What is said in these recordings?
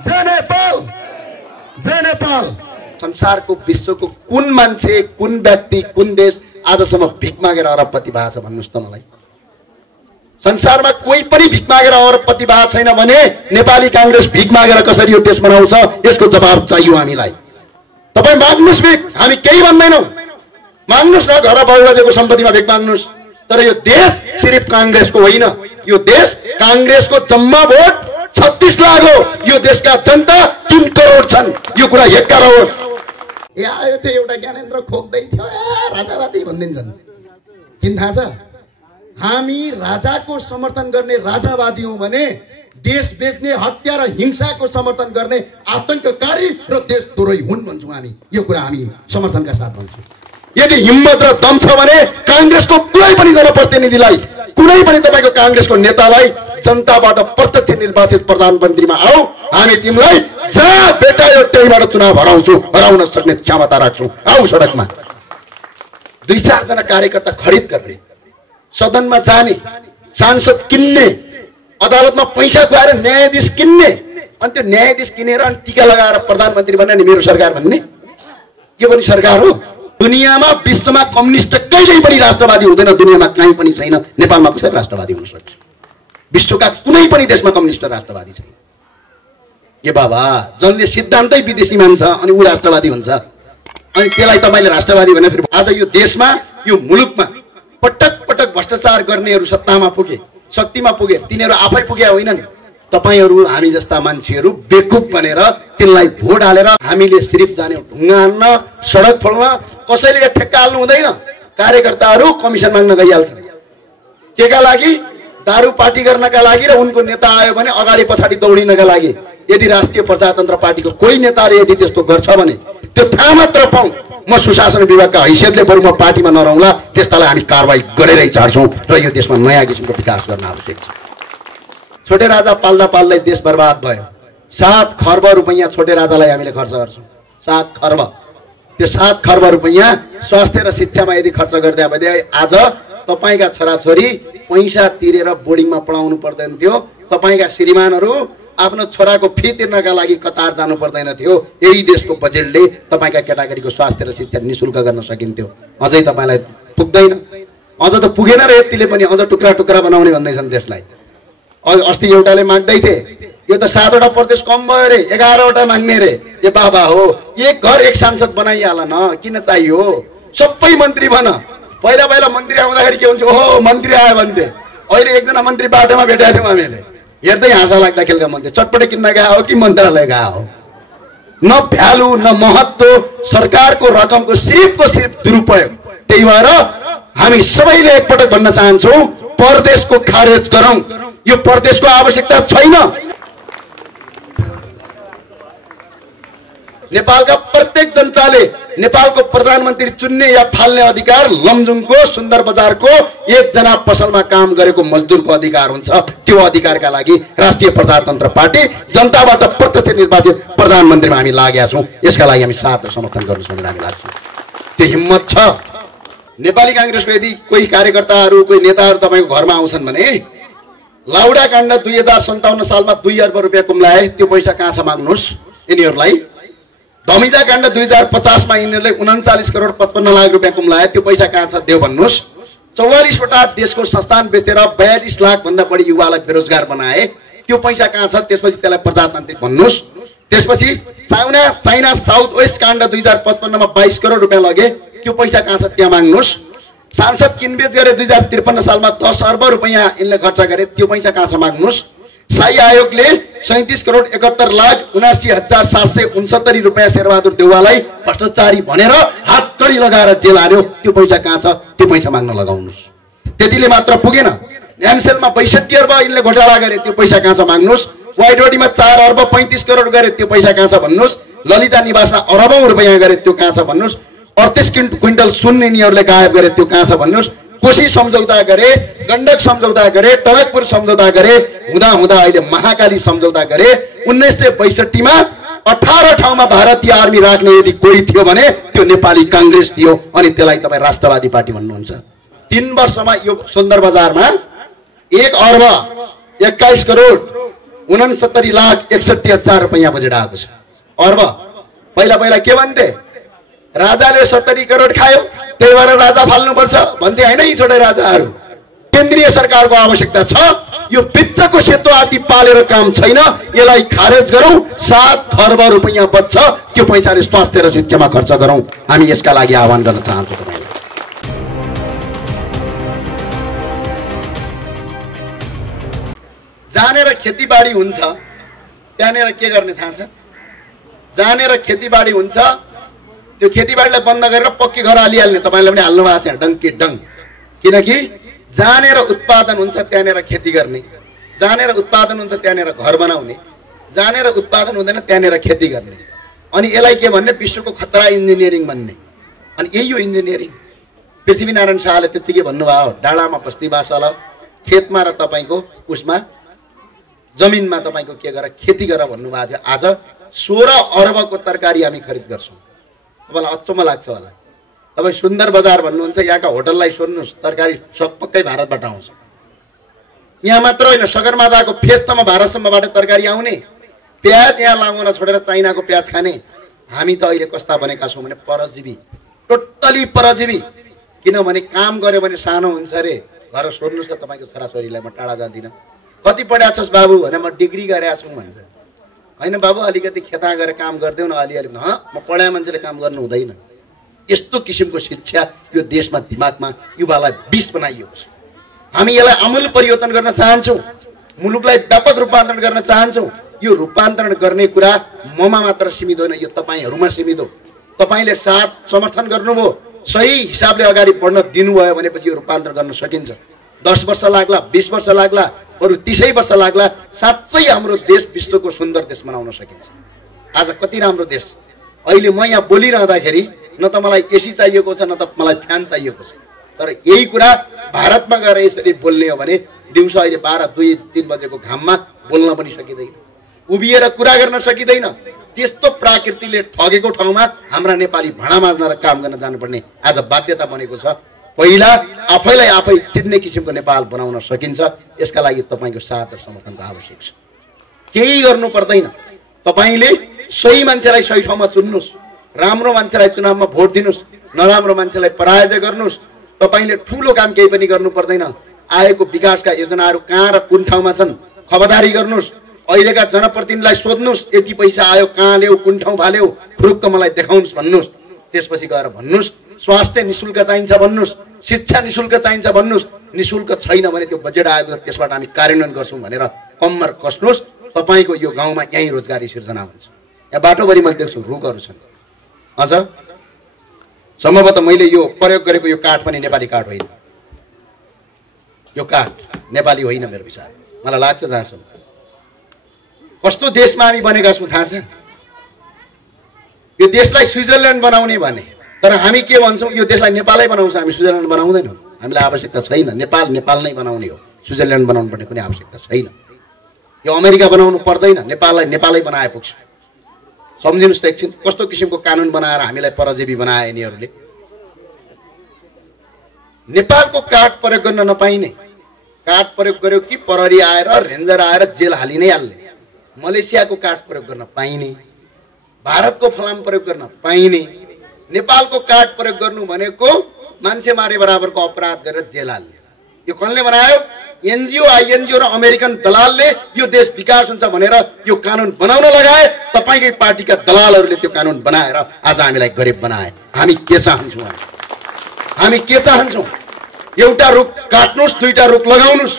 जय नेपाल, जय नेपाल। संसारको विश्वको कुन मान्छे, कुन व्यक्ति, कुन देश आजसम्म भिख मागेर अरबपति भएको छ भन्नुस् त मलाई। संसारमा कोही पनि भिख मागेर अरबपति भएको छैन भने नेपाली कांग्रेस भिख मागेर कसरी यो देश बनाउँछ, यसको जवाब चाहियो हामीलाई। तपाई माग्नुस् भिख, हामी केही भन्दैनौं। माग्नुस् न, घर बाबुबाजेको सम्पत्तिमा भिख माग्नुस्, तर यो देश सिर्फ कांग्रेसको होइन। यो देश कांग्रेसको जम्मा भोट 36 लाख हो। यो देशका जनता 3 करोड छन्। यो कुरा हेक्का रहोस्। ए आयो थियो एउटा ज्ञानेन्द्र खोक्दै थियो, राजावादी भनिदिन्छन्। किन थाहा छ, हामी राजाको समर्थन गर्ने राजावादी हौं भने देश बेच्ने, हत्या र हिंसाको समर्थन गर्ने आतंककारी र देशद्रोही हुन् भन्छौं हामी। यो कुरा हामी समर्थनका साथ भन्छौं। यदि हिम्मत र दम छ भने कांग्रेसको कुनै पनि जनप्रतिनिधिलाई, कुनै पनि तपाईको कांग्रेसको नेतालाई जनताबाट प्रत्यक्ष निर्वाचित प्रधानमन्त्रीमा आऊ, हामी तिमीलाई जहाँ भेटायो त्यहीबाट चुनाव हराउन सक्ने क्षमता राख्छौं। आऊ सडकमा। 2-4 जना कार्यकर्ता खरिद गर्ने, सदनमा जाने, सांसद किन्ने, अदालतमा पैसा खुवाएर न्यायाधीश किन्ने, अनि त्यो न्यायाधीश किनेर अनि टीका लगाएर प्रधानमन्त्री बन्ने नि मेरो सरकार भन्ने, के पनि सरकार हो? दुनियाँमा, विश्वमा कम्युनिस्ट कहिल्यै पनि राष्ट्रवादी हुँदैन। दुनियाँमा कहीँ पनि छैन। नेपालमा कसरी राष्ट्रवादी हुन सक्छ? विश्वका कुनै पनि देशमा कम्युनिस्ट राष्ट्रवादी छैन। ए बाबा, जनले सिद्धान्तै विदेशी मान्छ अनि ऊ राष्ट्रवादी हुन्छ, अनि त्यसलाई तपाईले राष्ट्रवादी भने फेरि आज यो देशमा, यो मुलुकमा पटक पटक भ्रष्टाचार गर्नेहरू सत्तामा पुगे, शक्तिमा पुगे, तिनीहरू आफै पुगे होइनन्। तपाईहरू हामी जस्ता मान्छेहरू बेकुफ बनेर तिनलाई भोट हालेर हामीले सिर्फ जाने ढुङ्गा हान्न, सडक खोल्न, कसैले ठेक्का हाल्नु हुँदैन। कार्यकर्ताहरू कमिसन माग्न गइहाल्छन्। केका लागि? दारू पार्टी गर्नका लागि र उनको नेता आयो भने अगाडि पछाडि दौडिनका लागि। यदि राष्ट्रिय प्रजातन्त्र पार्टीको कोही नेताले यदि त्यस्तो गर्छ भने त्यो थाहा मात्र पाऊँ, म सुशासन विभागका हैसियतले बरु म पार्टीमा नरहँला, त्यस्तालाई हामी कारबाही गरेरै छाड्छौं र यो देशमा नयाँ किसिमको विकास गर्न आवश्यक छ। छोटे राजा पाल्दा पाल्दै देश बर्बाद भयो। 7 खर्ब रुपैयाँ छोटे राजालाई हामीले खर्च गर्छौं। 7 खर्ब। त्यो 7 खर्ब रुपैयाँ स्वास्थ्य र शिक्षामा यदि खर्च गर्दै भने आज तपाईका छोराछोरी पैसा तिरेर बोर्डिङमा पढाउनु पर्दैन थियो। तपाईका श्रीमानहरू आफ्नो छोराको फी तिर्नका लागि कतार जानु पर्दैन थियो। यही देशको बजेटले तपाईका केटाकेटीको स्वास्थ्य र शिक्षा निशुल्क गर्न सकिन्थ्यो। अझै तपाईलाई पुग्दैन। अझ त पुगेन र यतिले पनि अझ टुक्रा टुक्रा बनाउने भन्दैछन् देशलाई। अस्ति एउटाले माग्दै थिए, यो त 7 वटा प्रदेश कम भयो रे, 11 वटा माग्ने रे। ए बाबा हो, एक घर एक सांसद बनाइहाल न, किन चाहियो? सबै मन्त्री बन। पहिला पहिला मन्त्री आउँदाखेरि के हुन्छ, ओहो मन्त्री आयो भन्थे। अहिले एकजना मन्त्री बाटोमा भेटेका थियौँ हामीले, हेर्दै हाँसा लाग्दा खेलका मन्त्री चटपटे किन्न गए हो कि मन्त्रालय गए हो। न भ्यालु न महत्व, सरकारको रकमको सिर्फ दुरुपयोग। त्यही भएर हामी सबैले एकपटक भन्न चाहन्छौँ, परदेशको खारेज गरौँ। यो परदेशको आवश्यकता छैन। नेपालका प्रत्येक जनताले नेपालको प्रधानमन्त्री चुन्ने या फाल्ने अधिकार लमजुङको सुन्दर बजारको एकजना पसलमा काम गरेको मजदुरको अधिकार हुन्छ। त्यो अधिकारका लागि राष्ट्रिय प्रजातन्त्र पार्टी जनताबाट प्रत्यक्ष निर्वाचित प्रधानमन्त्रीमा हामी लागेका छौँ। यसका लागि हामी साथ समर्थन गर्नु भनेर हामी लाग्छौँ। त्यो हिम्मत छ। नेपाली कांग्रेसको यदि कोही कार्यकर्ताहरू, कोही नेताहरू तपाईको घरमा आउँछन् भने लाउडा काण्ड 2057 सालमा 2 अर्ब रुपैयाँ कुम्लाए, त्यो पैसा कहाँ छ माग्नुहोस् यिनीहरूलाई। धमिजा काण्ड 2050 मा यिनीहरूले 39 करोड 55 लाख रुपैयाँ कुम्लाए, त्यो पैसा कहाँ छ देऊ भन्नुहोस्। 44 वटा देशको संस्थान बेचेर 42 लाख भन्दा बढी युवालाई बेरोजगार बनाए, त्यो पैसा कहाँ छ? त्यसपछि त्यसलाई प्रजातान्त्रिक भन्नुहोस्। त्यसपछि चाइना साउथ वेस्ट काण्ड 2055 मा 22 करोड रुपैयाँ लगे, त्यो पैसा कहाँ छ? त्यहाँ माग्नुहोस्। सांसद किनबेच गरे 2053 सालमा 10 अर्ब रुपैयाँ यिनले खर्च गरे, त्यो पैसा कहाँ छ माग्नुहोस्। शाही आयोगले 37 करोड 71 लाख 79,769 रुपैयाँ शेरबहादुर देउवालाई भ्रष्टाचारी भनेर हातकडी लगाएर जेल हाल्यो, त्यो पैसा कहाँ छ? त्यो पैसा माग्न लगाउनुहोस्। त्यतिले मात्र पुगेन, एनसेलमा 62 अर्ब यिनले घोटाला गरे, त्यो पैसा कहाँ छ माग्नुहोस्। वाइडोडीमा 4 अर्ब 35 करोड गरे, त्यो पैसा कहाँ छ भन्नुहोस्। ललिता निवासमा अरबौं रुपैयाँ गरे, त्यो कहाँ छ भन्नुहोस्। 38 क्विन्टल सुन यिनीहरूले गायब गरे, त्यो कहाँ छ भन्नुहोस्। कोशी सम्झौता गरे, गण्डक सम्झौता गरे, टनकपुर सम्झौता गरे, हुँदा अहिले महाकाली सम्झौता गरे। 1962 मा 18 ठाउँमा भारतीय आर्मी राख्ने यदि कोही थियो भने त्यो नेपाली कांग्रेस थियो, अनि त्यसलाई तपाईँ राष्ट्रवादी पार्टी भन्नुहुन्छ। 3 वर्षमा यो सुन्दर बजारमा 1 अर्ब 21 करोड 69,61,000 रुपैयाँ बजेट आएको छ। अर्ब पहिला पहिला के भन्थे, राजाले 70 करोड खायो त्यही भएर राजा फाल्नुपर्छ भन्थे हैन। यी छोटे राजाहरू केन्द्रीय सरकारको आवश्यकता छ। यो बिच्चको सेतो आदि पालेर काम छैन, यसलाई खारेज गरौँ। 7 खर्ब रुपैयाँ बच्छ, त्यो पैसाले स्वास्थ्य र शिक्षामा खर्च गरौँ। हामी यसका लागि आह्वान गर्न चाहन्छौँ तपाईलाई। जानेर खेतीबाडी हुन्छ त्यहाँनेर के गर्ने थाहा छ? जानेर खेतीबाडी हुन्छ, त्यो खेतीबाडीलाई बन्द गरेर पक्की घर हालिहाल्ने। तपाईले पनि हाल्नु भएको छ डङ्की डङ। किनकि जानेर उत्पादन हुन्छ त्यहाँनेर खेती गर्ने, जानेर उत्पादन हुन्छ त्यहाँनेर घर बनाउने, जानेर उत्पादन हुँदैन त्यहाँनेर खेती गर्ने। अनि यसलाई के भन्ने? विश्वको खतरा इन्जिनियरिङ भन्ने। अनि यही हो इन्जिनियरिङ। पृथ्वीनारायण शाहले त्यतिकै भन्नुभयो, डाँडामा बस्तीबास होला, खेतमा र तपाईको उसमा जमिनमा तपाईको के गर, खेती गर भन्नुभएको थियो। आज 16 अर्बको तरकारी हामी खरिद गर्छौँ। तपाईँलाई अचम्म लाग्छ होला। तपाईँ सुन्दर बजार भन्नुहुन्छ, यहाँका होटललाई सोध्नुहोस्, तरकारी सब पक्कै भारतबाट आउँछ। यहाँ मात्र होइन, सगरमाथाको फेसतमा भारतसम्मबाट तरकारी आउने। प्याज यहाँ लगाउन छोडेर चाइनाको प्याज खाने। हामी त अहिले कस्ता बनेका छौँ भने परजीवी, टोटली परजीवी। किनभने काम गर्यो भने सानो हुन्छ अरे। घर सोध्नुहोस् न तपाईँको छोराछोरीलाई, म टाढा जाँदिनँ, कति पढाएको छस् बाबु भने म डिग्री गरेको छु भन्छ। होइन बाबु अलिकति खेता गरेर काम गरिदेऊ न अलिअलि। म पढाए मान्छेले काम गर्नु हुँदैन। यस्तो किसिमको शिक्षा यो देशमा दिमागमा युवालाई विष बनाइएको छ। हामी यसलाई आमूल परिवर्तन गर्न चाहन्छौँ, मुलुकलाई व्यापक रूपान्तरण गर्न चाहन्छौँ। यो रूपान्तरण गर्ने कुरा ममा मात्र सीमित होइन, यो तपाईँहरूमा सीमित हो। तपाईँले साथ समर्थन गर्नुभयो, सही हिसाबले अगाडि बढ्न दिनुभयो भनेपछि यो रूपान्तरण गर्न सकिन्छ। 10 वर्ष लाग्ला, 20 वर्ष लाग्ला, अरू 30 वर्ष लाग्ला, साँच्चै हाम्रो देश विश्वको सुन्दर देश बनाउन सकिन्छ। आज कति राम्रो देश। अहिले म यहाँ बोलिरहँदाखेरि न त मलाई एसी चाहिएको छ, न त मलाई फ्यान चाहिएको छ। तर यही कुरा भारतमा गएर यसरी बोल्ने हो भने दिउँसो अहिले 12, 2, 3 बजेको घाममा बोल्न पनि सकिँदैन, उभिएर कुरा गर्न सकिँदैन। त्यस्तो प्रकृतिले ठगेको ठाउँमा हाम्रा नेपाली भाँडा माझ्न र काम गर्न जानुपर्ने आज बाध्यता बनेको छ। पहिला आफैलाई आफै चिन्ने किसिमको नेपाल बनाउन सकिन्छ। यसका लागि तपाईँको साथ र समर्थनको आवश्यक छ। केही गर्नु पर्दैन। तपाईँले सही मान्छेलाई सही ठाउँमा चुन्नुहोस्, राम्रो मान्छेलाई चुनावमा भोट दिनुहोस्, नराम्रो मान्छेलाई पराजय गर्नुहोस्। तपाईँले ठुलो काम केही पनि गर्नु पर्दैन। आएको विकासका योजनाहरू कहाँ र कुन ठाउँमा छन् खबरदारी गर्नुहोस्। अहिलेका जनप्रतिनिधिलाई सोध्नुहोस्, यति पैसा आयो कहाँ ल्याऊ, कुन ठाउँ फाल्यौ, खुरुक्क मलाई देखाउनुहोस् भन्नुहोस्। त्यसपछि गएर भन्नुहोस् स्वास्थ्य निशुल्क चाहिन्छ भन्नुहोस्, शिक्षा निशुल्क चाहिन्छ भन्नुहोस्। निशुल्क छैन भने त्यो बजेट आएको त्यसबाट हामी कार्यान्वयन गर्छौँ भनेर कम्मर कस्नुहोस्। तपाईँको यो गाउँमा यहीँ रोजगारी सिर्जना हुन्छ। यहाँ बाटोभरि मैले देख्छु रुखहरू छन्। अझ सम्भवतः मैले यो प्रयोग गरेको यो काठ पनि नेपाली काठ होइन, यो काठ नेपाली होइन मेरो विचार। मलाई लाग्छ जहाँसम्म कस्तो देशमा हामी बनेका छौँ थाहा छ? यो देशलाई स्विजरल्यान्ड बनाउने भने, तर हामी के भन्छौँ? यो देशलाई नेपालै बनाउँछ, हामी स्विजरल्यान्ड बनाउँदैनौँ। हामीलाई आवश्यकता छैन। नेपाल नेपाल नै बनाउने हो, स्विजरल्यान्ड बनाउनु पर्ने कुनै आवश्यकता छैन। यो अमेरिका बनाउनु पर्दैन, नेपाललाई नेपालै बनाए पुग्छ। सम्झिनुहोस् त एकछिन, कस्तो किसिमको कानुन बनाएर हामीलाई परजीवी बनाए यिनीहरूले। नेपालको काठ प्रयोग गर्न नपाइने, काठ प्रयोग गर्यो कि प्रहरी आएर रेन्जर आएर जेल हालि नै हाल्ने। मलेसियाको काठ प्रयोग गर्न पाइने, भारतको फलाम प्रयोग गर्न पाइने। नेपालको काठ प्रयोग गर्नु भनेको मान्छे मारे बराबरको अपराध गरेर जेल हाल्ने। यो कसले बनायो? एनजिओ, आइएनजिओ र अमेरिकन दलालले यो देश विकास हुन्छ भनेर यो कानुन बनाउन लगाए। तपाईँकै पार्टीका दलालहरूले त्यो कानुन बनाएर आज हामीलाई गरिब बनाए। हामी के चाहन्छौँ? हामी के चाहन्छौँ? एउटा रुख काट्नुहोस्, 2टा रुख लगाउनुहोस्।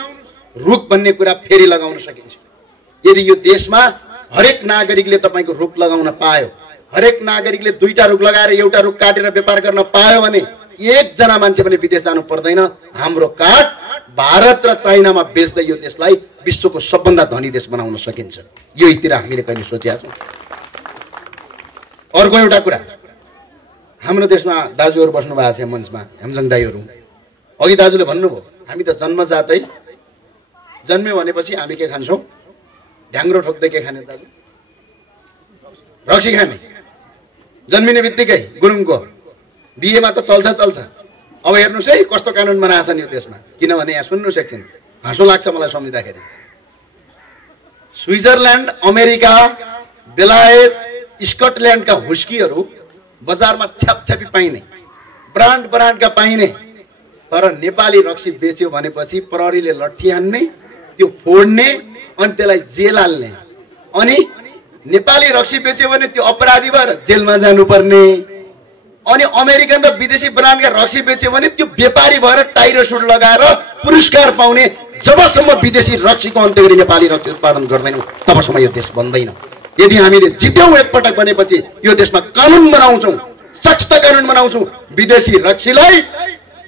रुख भन्ने कुरा फेरि लगाउन सकिन्छ। यदि यो देशमा हरेक नागरिकले तपाईँको रुख लगाउन पायो, हरेक नागरिकले 2टा रुख लगाएर एउटा रुख काटेर व्यापार गर्न पायो भने एकजना मान्छे पनि विदेश जानु पर्दैन। हाम्रो काठ भारत र चाइनामा बेच्दै यो देशलाई विश्वको सबभन्दा धनी देश बनाउन सकिन्छ। यहीतिर हामीले कहिले सोचेका छौँ? अर्को एउटा कुरा, हाम्रो देशमा दाजुहरू बस्नु भएको छ मञ्चमा, हेमजङ दाईहरू। अघि दाजुले भन्नुभयो हामी त जन्मजातै जन्म्यो भनेपछि हामी के खान्छौँ? ढ्याङ्ग्रो ठोक्दै के खाने दाजु? रक्सी खाने। जन्मिने बित्तिकै गुरुङको बिहेमा त चल्छ चल्छ। अब हेर्नुहोस् है कस्तो कानुन बनाएको छ नि यो देशमा। किनभने यहाँ सुन्नुहोस् एकछिन, हाँसो लाग्छ मलाई सम्झिँदाखेरि। स्विजरल्यान्ड, अमेरिका, बेलायत, स्कटल्यान्डका हुस्कीहरू बजारमा छ्यापछ्यापी पाइने, ब्रान्डका पाइने, तर नेपाली रक्सी बेच्यो भनेपछि प्रहरीले लट्ठी हान्ने, त्यो फोड्ने अनि त्यसलाई जेल हाल्ने। अनि नेपाली रक्सी बेच्यो भने त्यो अपराधी भएर जेलमा जानुपर्ने। अनि अमेरिकन र विदेशी ब्रान्डका रक्सी बेच्यो भने त्यो व्यापारी भएर टाई र सुट लगाएर पुरस्कार पाउने। जबसम्म विदेशी रक्सीको अन्त्य गरी नेपाली रक्सी उत्पादन गर्दैनौँ तबसम्म यो देश बन्दैन। यदि हामीले जित्यौँ एकपटक भनेपछि यो देशमा कानुन बनाउँछौँ, सख्त कानुन बनाउँछौँ। विदेशी रक्सीलाई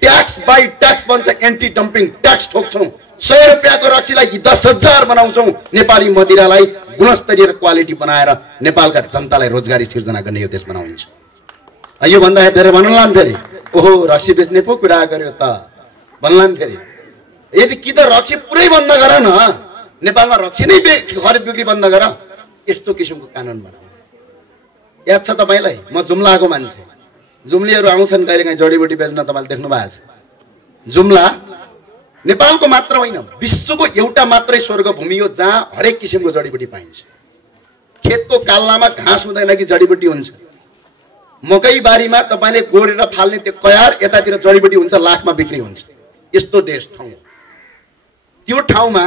ट्याक्स बाई ट्याक्स भन्छ, एन्टी डम्पिङ ट्याक्स ठोक्छौँ। 100 रुपियाँको रक्सीलाई 10,000 बनाउँछौँ। नेपाली मदिरालाई गुणस्तरीय र क्वालिटी बनाएर नेपालका जनतालाई रोजगारी सिर्जना गर्ने यो देश बनाउँछ। यो भन्दा धेरै भन्नुला नि फेरि, ओहो रक्सी बेच्ने पो कुरा गर्यो त भन्ला नि फेरि। यदि कि त रक्सी पुरै बन्द गर न, नेपालमा रक्सी नै खरिद बिक्री बन्द गर। यस्तो किसिमको कानुन बनाऊ। याद छ तपाईँलाई, म जुम्लाको मान्छे। जुम्लीहरू आउँछन् कहिलेकाहीँ जडीबुटी बेच्न, तपाईँले देख्नु भएको छ। जुम्ला नेपालको मात्र होइन, विश्वको एउटा मात्रै स्वर्गभूमि हो जहाँ हरेक किसिमको जडीबुटी पाइन्छ। खेतको काल्लामा घाँस हुँदैन कि जडीबुटी हुन्छ। मकै बारीमा तपाईँले गोडेर फाल्ने त्यो कयार यतातिर जडीबुटी हुन्छ, लाखमा बिक्री हुन्छ। यस्तो देश ठाउँ। त्यो ठाउँमा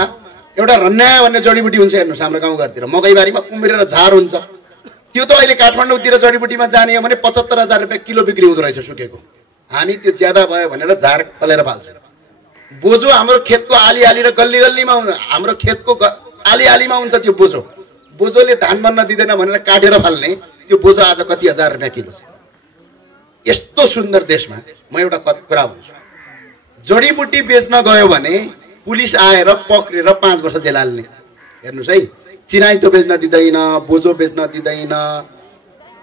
एउटा रन्या भन्ने जडीबुटी हुन्छ। हेर्नुहोस् हाम्रो गाउँघरतिर मकैबारीमा उम्रेर झार हुन्छ। त्यो त अहिले काठमाडौँतिर जडीबुटीमा जाने हो भने 75,000 रुपियाँ किलो बिक्री हुँदो रहेछ सुकेको। हामी त्यो ज्यादा भयो भनेर झार फलेर फाल्छौँ। बोजो हाम्रो खेतको आली र गल्ली गल्लीमा हुन्छ, हाम्रो खेतको आलीमा हुन्छ त्यो बोजो। बोजोले धान बन्न दिँदैन भनेर काटेर फाल्ने त्यो बोजो आज कति हजार रुपियाँ किलो छ। यस्तो सुन्दर देशमा म एउटा कुरा भन्छु, जडीबुटी बेच्न गयो भने पुलिस आएर पक्रेर 5 वर्ष जेल हाल्ने। हेर्नुहोस् है, चिनाइतो बेच्न दिँदैन, बोजो बेच्न दिँदैन,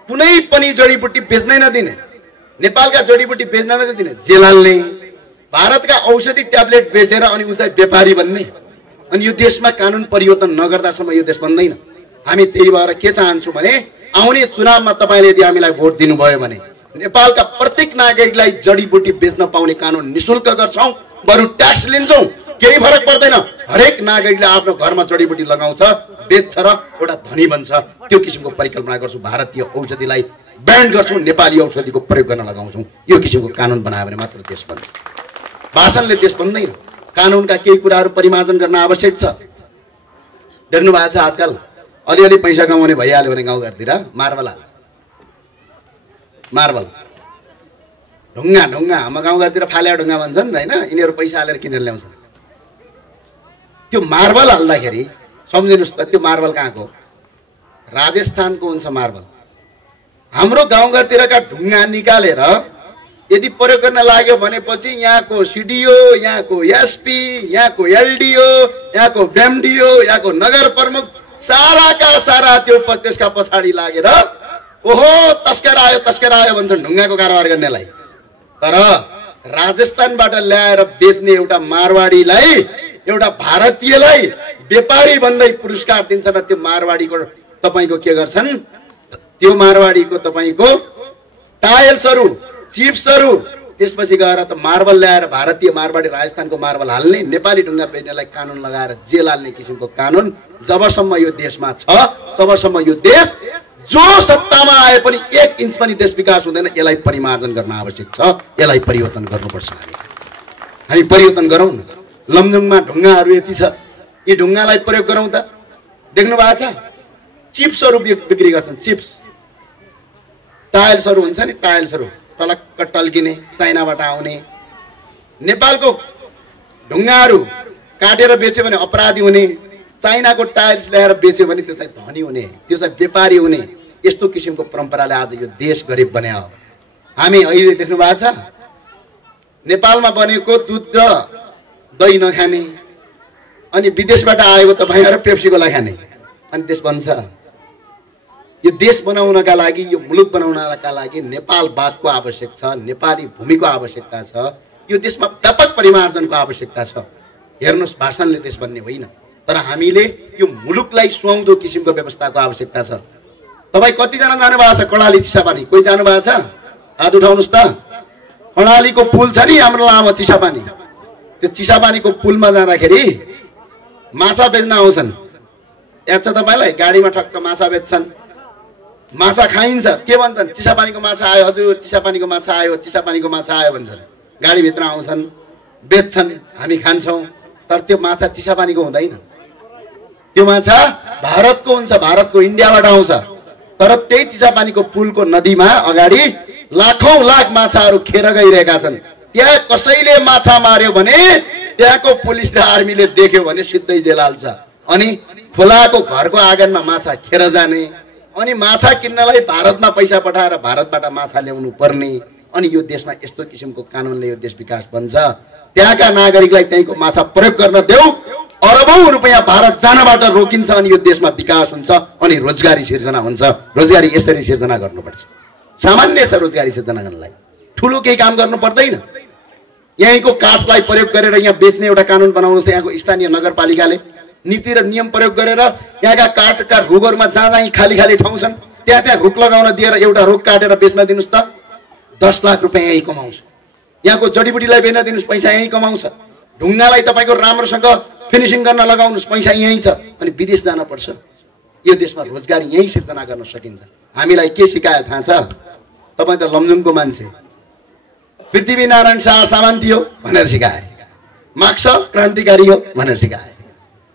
कुनै पनि जडीबुटी बेच्नै नदिने, नेपालका जडीबुटी बेच्न नदिने, जेल हाल्ने। भारतका औषधि ट्याब्लेट बेचेर अनि उसलाई व्यापारी बन्ने। अनि यो देशमा कानुन परिवर्तन नगर्दासम्म यो देश बन्दैन। हामी त्यही भएर के चाहन्छौँ भने आउने चुनावमा तपाईँले यदि हामीलाई भोट दिनुभयो भने नेपालका प्रत्येक नागरिकलाई जडीबुटी बेच्न पाउने कानुन निशुल्क गर्छौँ, बरु ट्याक्स लिन्छौँ, केही फरक पर्दैन। हरेक नागरिकले आफ्नो घरमा जडीबुटी लगाउँछ, बेच्छ र एउटा धनी बन्छ। त्यो किसिमको परिकल्पना गर्छौँ। भारतीय औषधिलाई ब्यान गर्छौँ, नेपाली औषधिको प्रयोग गर्न लगाउँछौँ। यो किसिमको कानुन बनायो भने मात्र देश बन्छ। भाषणले देश बन्दैन। कानुनका केही कुराहरू परिमार्जन गर्न आवश्यक छ। देख्नु भएको छ आजकल अलिअलि पैसा कमाउने भइहाल्यो भने गाउँघरतिर मार्बल हाल्छ। मार्बल ढुङ्गा हाम्रो गाउँघरतिर फाल्या ढुङ्गा भन्छन् होइन, यिनीहरू पैसा हालेर किनेर ल्याउँछन्। त्यो मार्बल हाल्दाखेरि सम्झिनुहोस् त, त्यो मार्बल कहाँको? राजस्थानको हुन्छ मार्बल। हाम्रो गाउँघरतिरका ढुङ्गा निकालेर यदि प्रयोग गर्न लाग्यो भनेपछि यहाँको सिडिओ, यहाँको एसपी, यहाँको एलडिओ, यहाँको बेमडिओ, यहाँको नगर प्रमुख साराका सारा त्यो त्यसका पछाडि लागेर ओहो तस्कर आयो भन्छन् ढुङ्गाको कारोबार गर्नेलाई। तर राजस्थानबाट ल्याएर बेच्ने एउटा मारवाडीलाई, एउटा भारतीयलाई व्यापारी भन्दै पुरस्कार दिन्छन्। त्यो मारवाडीको तपाईँको के गर्छन्? त्यो मारवाडीको तपाईँको टाइल्सहरू, चिप्सहरू, त्यसपछि गएर त मार्बल ल्याएर भारतीय मारवाडी राजस्थानको मार्बल हाल्ने, नेपाली ढुङ्गा बेच्नेलाई कानुन लगाएर जेल हाल्ने किसिमको कानुन जबसम्म यो देशमा छ तबसम्म यो देश जो सत्तामा आए पनि 1 इन्च पनि देश विकास हुँदैन। यसलाई परिमार्जन गर्न आवश्यक छ, यसलाई परिवर्तन गर्नुपर्छ। हामी परिवर्तन गरौँ न। लमजुङमा ढुङ्गाहरू यति छ, यी ढुङ्गालाई प्रयोग गरौँ त। देख्नु भएको छ चिप्सहरू बिक्री गर्छन्, चिप्स टाइल्सहरू हुन्छ नि, टाइल्सहरू टलक्क टल्किने, चाइनाबाट आउने। नेपालको ढुङ्गाहरू काटेर बेच्यो भने अपराधी हुने, चाइनाको टाइल्स ल्याएर बेच्यो भने त्यो चाहिँ धनी हुने, त्यो चाहिँ व्यापारी हुने। यस्तो किसिमको परम्पराले आज यो देश गरिब बनायो। हामी अहिले देख्नु भएको छ नेपालमा बनेको दुध र दही नखाने, अनि विदेशबाट आएको तपाईँहरू पेप्सी कोला खाने, अनि देश बन्छ। यो देश बनाउनका लागि, यो मुलुक बनाउनका लागि नेपालवादको आवश्यक छ, नेपाली भूमिको आवश्यकता छ, यो देशमा व्यापक परिमार्जनको आवश्यकता छ। हेर्नुहोस्, भाषणले देश बन्ने होइन, तर हामीले यो मुलुकलाई सुहाउँदो किसिमको व्यवस्थाको आवश्यकता छ। तपाईँ कतिजना जानुभएको छ कर्णाली चिसापानी? कोही जानुभएको छ? हात उठाउनुहोस् त। कर्णालीको पुल छ नि हाम्रो लामो चिसापानी, त्यो चिसापानीको पुलमा जाँदाखेरि माछा बेच्न आउँछन्। याद छ तपाईँलाई? गाडीमा ठक्क माछा बेच्छन्, माछा खाइन्छ, के भन्छन्? चिसापानीको माछा आयो हजुर, चिसापानीको माछा आयो, चिसापानीको माछा आयो भन्छन्। गाडीभित्र आउँछन्, बेच्छन्, हामी खान्छौँ। तर त्यो माछा चिसापानीको हुँदैन, त्यो माछा भारतको हुन्छ, भारतको इन्डियाबाट आउँछ। तर त्यही चिसापानीको पुलको नदीमा अगाडि लाखौं लाख माछाहरू खेर गइरहेका छन्। त्यहाँ कसैले माछा मार्यो भने त्यहाँको पुलिस र आर्मीले देख्यो भने सिधै जेल हाल्छ। अनि खोलाको घरको आँगनमा माछा खेर जाने, अनि माछा किन्नलाई भारतमा पैसा पठाएर भारतबाट माछा ल्याउनु पर्ने। अनि यो देशमा यस्तो किसिमको कानुनले यो देश विकास बन्छ। त्यहाँका नागरिकलाई त्यहीँको माछा प्रयोग गर्न देऊ, अरबौं रुपैयाँ भारत जानबाट रोकिन्छ, अनि यो देशमा विकास हुन्छ, अनि रोजगारी सिर्जना हुन्छ। रोजगारी यसरी सिर्जना गर्नुपर्छ। सामान्य छ रोजगारी सिर्जना गर्नलाई, ठुलो केही काम गर्नु पर्दैन। यहीँको काठलाई प्रयोग गरेर यहाँ बेच्ने एउटा कानुन बनाउनुहोस्। यहाँको स्थानीय नगरपालिकाले नीति र नियम प्रयोग गरेर यहाँका काठका रुखहरूमा जहाँ जहाँ खाली खाली ठाउँ छन् त्यहाँ त्यहाँ रुख लगाउन दिएर एउटा रुख काटेर बेच्न दिनुहोस् त, 10 लाख रुपियाँ यहीँ कमाउँछ। यहाँको जडीबुटीलाई बेच्न दिनुहोस्, पैसा यहीँ कमाउँछ। ढुङ्गालाई तपाईँको राम्रोसँग फिनिसिङ गर्न लगाउनुहोस्, पैसा यहीँ छ। अनि विदेश जान पर्छ? यो देशमा रोजगारी यहीँ सिर्जना गर्न सकिन्छ। हामीलाई के सिकायो थाहा छ? तपाईँ त लमजुङको मान्छे, पृथ्वीनारायण शाह सामन्ती हो भनेर सिकाए, मार्क्स क्रान्तिकारी हो भनेर सिकाए।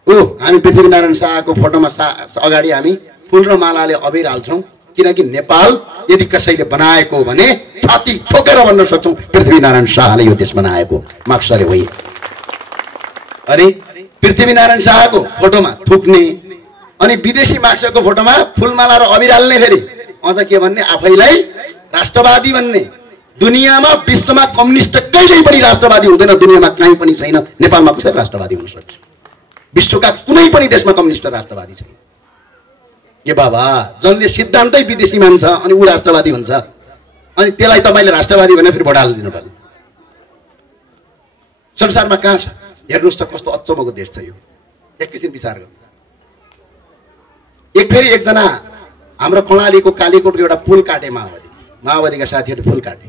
हामी पृथ्वीनारायण शाहको फोटोमा अगाडि हामी फुल र मालाले अबिर हाल्छौँ, किनकि नेपाल यदि कसैले बनाएको हो भने छाती ठोकेर भन्न सक्छौँ पृथ्वीनारायण शाहले यो देश बनाएको, मार्क्सले होइन। अनि पृथ्वीनारायण शाहको फोटोमा थुक्ने, अनि विदेशी मार्क्सको फोटोमा फुलमाला र अबिर हाल्ने, फेरि अझ के भन्ने? आफैलाई राष्ट्रवादी भन्ने। दुनियाँमा विश्वमा कम्युनिस्ट कहिल्यै पनि राष्ट्रवादी हुँदैन, दुनियाँमा कहीँ पनि छैन। नेपालमा कसरी राष्ट्रवादी हुन सक्छ? विश्वका कुनै पनि देशमा कम्युनिस्ट राष्ट्रवादी छैन। ए बाबा, जसले सिद्धान्तै विदेशी मान्छ अनि ऊ राष्ट्रवादी हुन्छ, अनि त्यसलाई तपाईँले राष्ट्रवादी भनेर फेरि भोट हालिदिनु पर्यो। संसारमा कहाँ छ? हेर्नुहोस् त कस्तो अचम्मको देश छ यो। एकैछिन विचार गर्नु। फेरि एकजना हाम्रो कर्णालीको कालीकोटको एउटा पुल काटे माओवादीका साथीहरूले पुल काटे।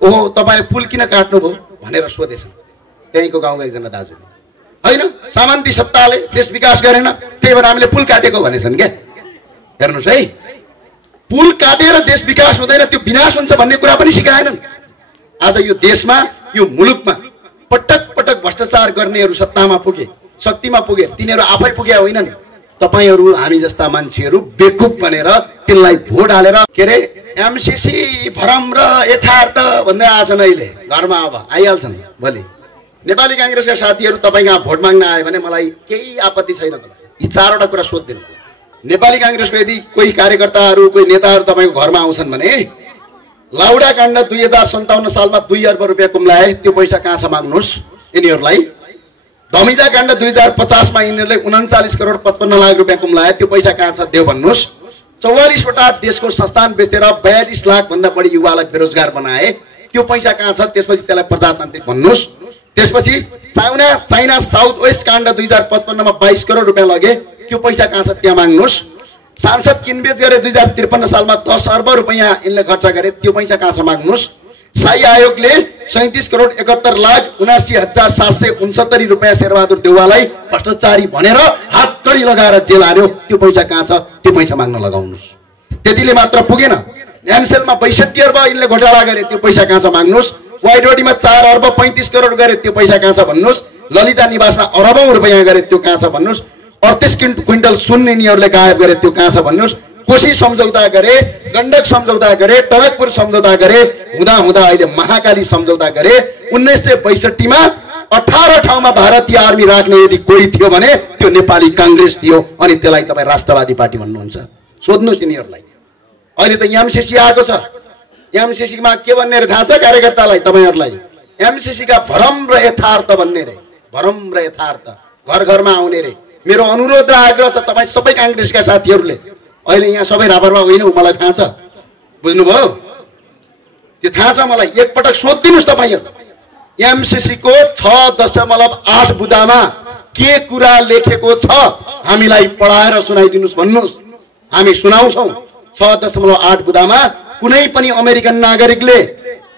ओहो, तपाईँले पुल किन काट्नुभयो भनेर सोधेछन् त्यहीँको गाउँको एकजना दाजुले। होइन, सामन्ती सत्ताले देश विकास गरेन, त्यही भएर हामीले पुल काटेको भनेछन् क्या। हेर्नुहोस् है, पुल काटेर देश विकास हुँदैन, त्यो विनाश हुन्छ भन्ने कुरा पनि सिकाएनन्। आज यो देशमा, यो मुलुकमा पटक पटक भ्रष्टाचार गर्नेहरू सत्तामा पुगे, शक्तिमा पुगे, तिनीहरू आफै पुगे होइनन्। तपाईहरू हामी जस्ता मान्छेहरू बेकुफ बनेर तिनलाई भोट हालेर के अरे एमसीसी भरम र यथार्थ भन्दै आछन्। अहिले घरमा अब आइहाल्छन् भोलि। नेपाली कांग्रेसका साथीहरू तपाईँ भोट माग्न आयो भने मलाई केही आपत्ति छैन। तपाईँ यी चारवटा कुरा सोध्दिनु। नेपाली कांग्रेसको यदि कोही कार्यकर्ताहरू, कोही नेताहरू तपाईँको घरमा आउँछन् भने लाउडा काण्ड 2057 सालमा 2 अर्ब रुपियाँ कुम्लाए, त्यो पैसा कहाँ छ माग्नुहोस् यिनीहरूलाई। धमिजा काण्ड 2050 मा यिनीहरूले 39 करोड 55 लाख रुपियाँ कुम्लाए, त्यो पैसा कहाँ छ देऊ भन्नुहोस्। 44 वटा देशको संस्थान बेचेर 42 लाख भन्दा बढी युवालाई बेरोजगार बनाए, त्यो पैसा कहाँ छ? त्यसपछि त्यसलाई प्रजातान्त्रिक भन्नुहोस्। त्यसपछि चाइना साउथ वेस्ट काण्ड 2055 मा 22 करोड रुपियाँ लगे, त्यो पैसा कहाँ छ त्यहाँ माग्नुहोस्। सांसद किनबेच गरे 2053 सालमा 10 अर्ब रुपियाँ यिनले खर्च गरे, त्यो पैसा कहाँ छ माग्नुहोस्। शाही आयोगले 37 करोड 71 लाख 79,769 रुपियाँ शेरबहादुर देउवालाई भ्रष्टाचारी भनेर हातकडी लगाएर जेल हाल्यो, त्यो पैसा कहाँ छ? त्यो पैसा माग्न लगाउनुहोस्। त्यतिले मात्र पुगेन, एनसेलमा 62 अर्ब यिनले घोटाला गरे, त्यो पैसा कहाँ छ माग्नुहोस्। वाइडोडीमा 4 अर्ब 35 करोड गरे, त्यो पैसा कहाँ छ भन्नुहोस्। ललिता निवासमा अरबौं रुपियाँ गरे, त्यो कहाँ छ भन्नुहोस्। 38 क्विन्टल सुन यिनीहरूले गायब गरे, त्यो कहाँ छ भन्नुहोस्। कोशी सम्झौता गरे, गण्डक सम्झौता गरे, टनकपुर सम्झौता गरे, हुँदा हुँदा अहिले महाकाली सम्झौता गरे। 1962 मा 18 ठाउँमा भारतीय आर्मी राख्ने यदि कोही थियो भने त्यो नेपाली कांग्रेस थियो, अनि त्यसलाई तपाईँ राष्ट्रवादी पार्टी भन्नुहुन्छ। सोध्नुहोस् यिनीहरूलाई। अहिले त एमसीसी आएको छ, एमसीसी मा के भन्ने रे थाहा छ कार्यकर्तालाई तपाईहरुलाई? एमसीसी का भरम र यथार्थ भन्ने रे, भरम र यथार्थ घर घरमा आउने रे। मेरो अनुरोध र आग्रह छ तपाईँ सबै कांग्रेसका साथीहरूले, अहिले यहाँ सबै रापरमा होइन, मलाई थाहा छ, बुझ्नुभयो? त्यो थाहा छ मलाई। एकपटक सोधिदिनुस् तपाईहरु, एमसीसी को 6.8 बुदामा के कुरा लेखेको छ हामीलाई पढाएर सुनाइदिनुस् भन्नुस्। हामी सुनाउँछौं। 6.8 बुदामा कुनै पनि अमेरिकन नागरिकले,